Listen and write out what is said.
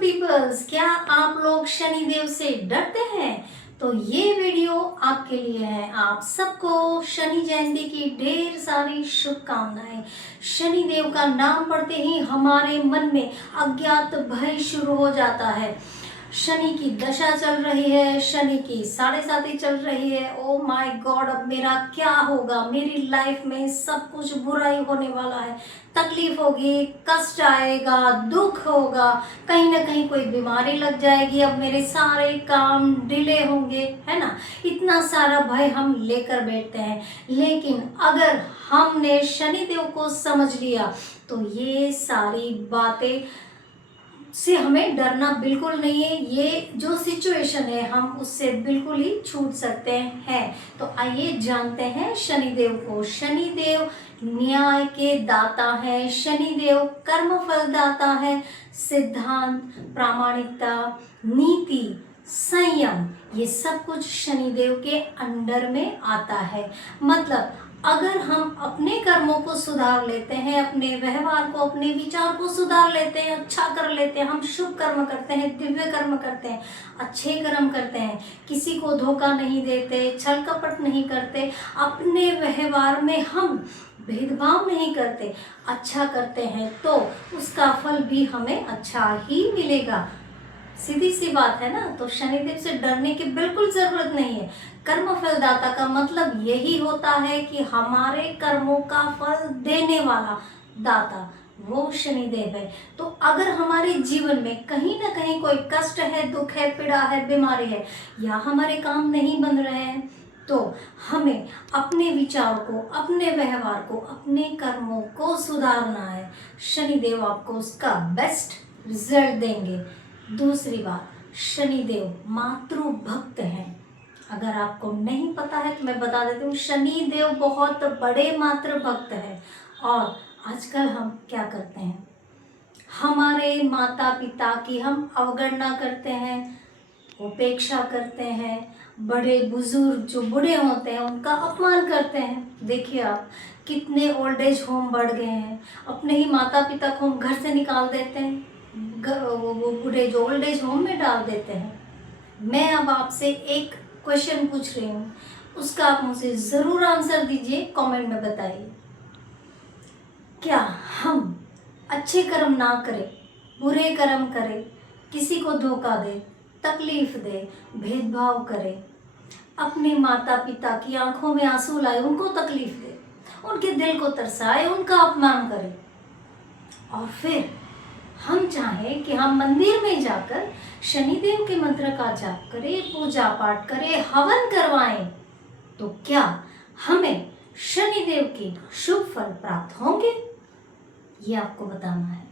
Peoples, क्या आप लोग शनिदेव से डरते हैं? तो ये वीडियो आपके लिए है। आप सबको शनि जयंती की ढेर सारी शुभकामनाएं। शनिदेव का नाम पढ़ते ही हमारे मन में अज्ञात भय शुरू हो जाता है। शनि की दशा चल रही है, शनि की 7.5 चल रही है। ओ माय गॉड, अब मेरा क्या होगा? मेरी लाइफ में सब कुछ बुरा ही होने वाला है। तकलीफ होगी, कष्ट आएगा, दुख होगा, कहीं ना कहीं कोई बीमारी लग जाएगी, अब मेरे सारे काम डिले होंगे, है ना। इतना सारा भय हम लेकर बैठते हैं। लेकिन अगर हमने शनिदेव को समझ लिया तो ये सारी बातें से हमें डरना बिल्कुल नहीं है। ये जो सिचुएशन है हम उससे बिल्कुल ही छूट सकते हैं। तो आइए जानते हैं शनिदेव को। शनिदेव न्याय के दाता है, शनिदेव कर्मफल दाता है। सिद्धांत, प्रामाणिकता, नीति, संयम, ये सब कुछ शनिदेव के अंडर में आता है। मतलब अगर हम अपने कर्मों को सुधार लेते हैं, अपने व्यवहार को, अपने विचार को सुधार लेते हैं, अच्छा कर लेते हैं, हम शुभ कर्म करते हैं, दिव्य कर्म करते हैं, अच्छे कर्म करते हैं, किसी को धोखा नहीं देते, छल कपट नहीं करते, अपने व्यवहार में हम भेदभाव नहीं करते, अच्छा करते हैं, तो उसका फल भी हमें अच्छा ही मिलेगा। सीधी सी बात है ना। तो शनिदेव से डरने की बिल्कुल जरूरत नहीं है। कर्म फलदाता का मतलब यही होता है कि हमारे कर्मों का फल देने वाला दाता वो शनिदेव है। तो अगर हमारे जीवन में कहीं ना कहीं कोई कष्ट है, दुख है, पीड़ा है, बीमारी है, या हमारे काम नहीं बन रहे हैं, तो हमें अपने विचार को, अपने व्यवहार को, अपने कर्मों को सुधारना है। शनिदेव आपको उसका बेस्ट रिजल्ट देंगे। दूसरी बात, शनिदेव मातृ भक्त हैं। अगर आपको नहीं पता है तो मैं बता देती हूँ, शनिदेव बहुत बड़े मातृ भक्त हैं। और आजकल हम क्या करते हैं, हमारे माता पिता की हम अवगणना करते हैं, उपेक्षा करते हैं, बड़े बुजुर्ग जो बूढ़े होते हैं उनका अपमान करते हैं। देखिए आप, कितने ओल्ड एज होम बढ़ गए हैं। अपने ही माता पिता को हम घर से निकाल देते हैं, वो बूढ़े जो ओल्ड एज होम में डाल देते हैं। मैं अब आपसे एक क्वेश्चन पूछ रही हूँ, उसका आप मुझे ज़रूर आंसर दीजिए, कमेंट में बताइए। क्या हम अच्छे कर्म ना करें, बुरे कर्म करें, किसी को धोखा दे, तकलीफ दे, भेदभाव करें, अपने माता पिता की आंखों में आंसू लाए, उनको तकलीफ दे, उनके दिल को तरसाए, उनका अपमान करें, और फिर हम चाहें कि हम मंदिर में जाकर शनिदेव के मंत्र का जाप करें, पूजा पाठ करें, हवन करवाएं, तो क्या हमें शनिदेव के शुभ फल प्राप्त होंगे? ये आपको बताना है।